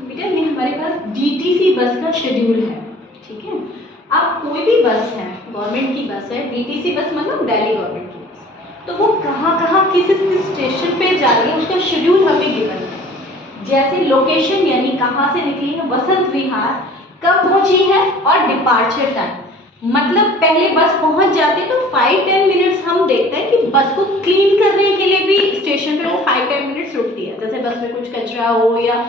बेटा ये हमारे पास डीटीसी बस का शेड्यूल है, ठीक है। अब कोई भी बस है, गवर्नमेंट की बस है, डीटीसी बस मतलब दिल्ली गवर्नमेंट की बस, तो वो कहाँ कहाँ किस स्टेशन पे जा रही है उसका शेड्यूल हमें गिवन है। जैसे लोकेशन यानी कहाँ से निकली है वसंत विहार, कब पहुंची है और डिपार्चर टाइम, मतलब पहले बस पहुंच जाती तो 5-10 मिनट्स हम देखते हैं कि बस को क्लीन करने के लिए भी स्टेशन पे वो 5-10 मिनट्स रुकती है। जैसे बस में कुछ कचरा हो या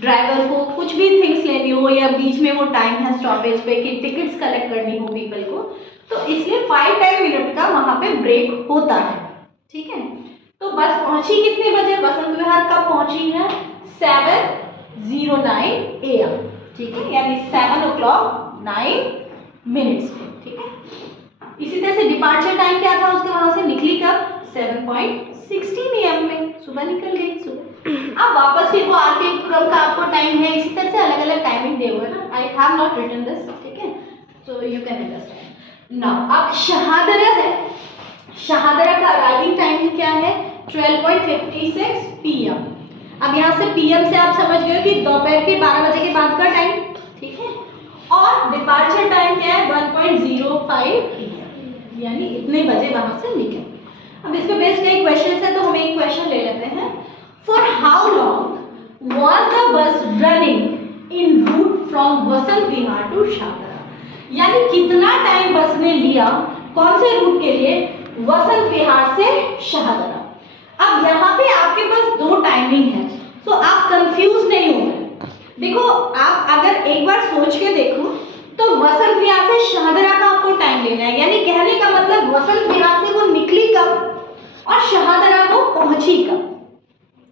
ड्राइवर को कुछ भी थिंग्स लेनी हो या बीच में वो टाइम है स्टॉपेज पे कि टिकट्स कलेक्ट करनी हो पीपल को, तो इसलिए 5-10 मिनट का वहाँ पे ब्रेक होता है, ठीक है। तो बस पहुंची कितने बजे वसंत विहार, कब पहुंची है 7:09 AM, ठीक है, यानी 7:09 पे, ठीक है। इसी तरह से डिपार्चर टाइम क्या था उसका, वहां से निकली कब 7:16 AM में, सुबह निकल गई सुबह। अब वापस फिर वो आके कब का आपको टाइम है, इसी तरह से अलग अलग टाइमिंग दिए हुए ना, I have not written this, ठीक है, so you can understand now. अब शहादरा है, शहादरा का अराइविंग टाइम क्या है 12:56 PM। अब यहाँ से PM से आप समझ गए कि दोपहर के 12 बजे के बाद का टाइम, ठीक है, और डिपार्चर टाइम क्या है 1:05 PM, यानी इतने बजे वहां से निकले। अब इस पे बेस्ड कई क्वेश्चंस है, तो हम एक क्वेश्चन ले लेते हैं। For how long was the bus running in route from Vasant Vihar to Shahdara, यानी कितना टाइम बस ने लिया कौन से रूट के लिए, वसंत विहार से शहादरा। अब यहाँ पे आपके पास दो टाइमिंग है, तो आप कंफ्यूज नहीं होंगे। देखो आप अगर एक बार सोच के देखो तो वसंत विहार से शहादरा का आपको टाइम लेना है, यानी कहने का मतलब वसंत विहार से वो निकली कब और शहादरा वो पहुंची कब,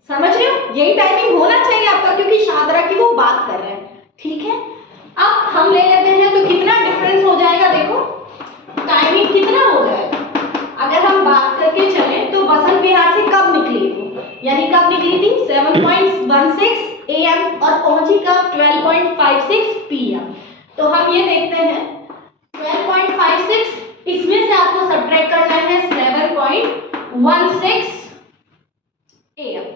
समझ रहे हो, यही टाइमिंग होना चाहिए आपका, क्योंकि शहादरा की वो बात कर रहे हैं, ठीक है। अब हम ले लेते हैं तो कितना डिफरेंस हो जाएगा, देखो टाइमिंग कितना हो जाएगा। अगर हम बात करके चले तो वसंत विहार से कब निकली वो, यानी कब निकली थी 7:16 AM और पहुंची कब 12:56 PM। तो हम ये देखते हैं 12:56, इसमें से आपको सब्ट्रैक्ट करना है 7:16 AM,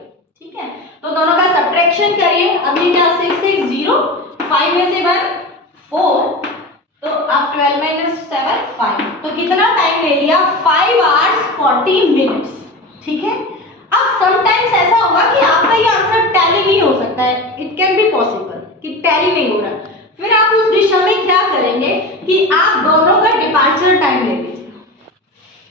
ठीक है। तो दोनों का सब्ट्रैक्शन करिए, अभी क्या 660, 5 में से 1 4, तो अब 12 - 7 5, तो कितना टाइम ले लिया 5 hours 40 minutes, ठीक है। अब समटाइम्स ऐसा होगा कि आपका ये आंसर टैली नहीं हो सकता है, इट कैन बी पॉसिबल कि टैली नहीं हो रहा, फिर आप उस दिशा में क्या करेंगे कि आप दोनों का डिपार्चर टाइम ले लीजिए,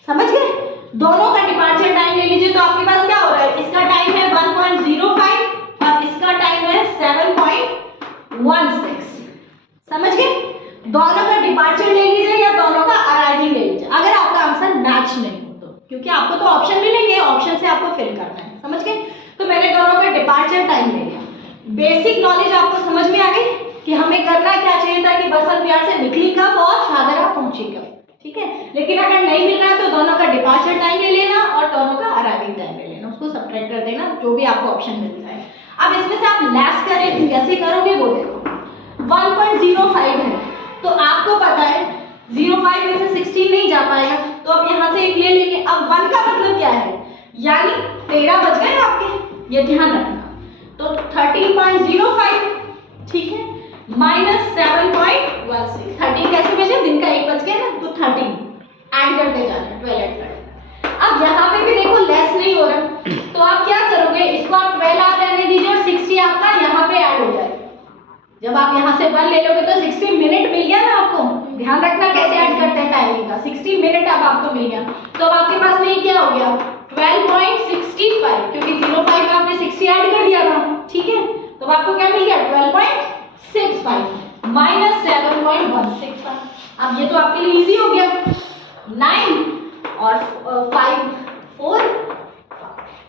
समझ गए, दोनों का डिपार्चर टाइम ले लीजिए। तो आपके पास क्या हो रहा है, इसका टाइम है 1:05 और इसका टाइम है 7:16, समझ गए। दोनों का डिपार्चर ले लीजिए या दोनों का अराइविंग ले लीजिए, अगर आपका आंसर मैच नहीं हो तो, क्योंकि आपको तो ऑप्शन मिलेंगे, ऑप्शन से आपको फिल करना है, समझ गए। तो मैंने दोनों का डिपार्चर टाइम ले लिया। बेसिक नॉलेज आपको समझ में आ गई कि हमें करना क्या चाहिए था कि वसंत विहार से निकली कब और शहादरा पहुंची कब, ठीक है। लेकिन अगर नहीं मिल रहा है तो दोनों का डिपार्चर टाइम ले लेना और दोनों का अराइविंग टाइम ले लेना, उसको सब्ट्रैक्ट कर देना, जो भी आपको ऑप्शन मिल जाए। अब इसमें से आप लेस करें कैसे करोगे वो देखो, 1:05 है तो आपको पता है 05 में से 16 नहीं जा पाएगा, तो अब यहाँ से एक ले लेंगे। अब 1 का मतलब क्या है, यानी 13 बज गए आपके, ये ध्यान रखना। तो 13.05, ठीक है, -7.16, 13 कैसे बजे, दिन का 1 बज गया ना, तो 13 ऐड करते जाना, 12 ऐड कर। अब यहाँ पे भी देखो लेस नहीं हो रहा, तो आप क्या करोगे, इसको आप 12 आप रहने दीजिए और 60 आपका यहाँ पे ऐड हो जाएगा। जब आप यहाँ से 1 ले लोगे तो 60 मिनट मिल गया ना आपको, ध्यान रखना कैसे ऐड करते हैं टाइमिंग का, 60 मिनट अब आपको मिल गया। तो अब आपके पास में क्या हो गया 12.65, क्योंकि 05 में आपने 60 ऐड कर दिया था, ठीक है। तो अब आपको क्या मिल गया 12.65 - 7.165। अब ये तो आपके लिए इजी हो गया, 9 और 5 4,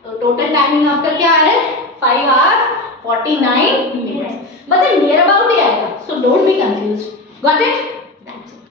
तो टोटल टाइमिंग आपका क्या आ रहा है 5 hours 49 minutes, मतलब नियर अबाउट ही आएगा, so don't be confused, got it.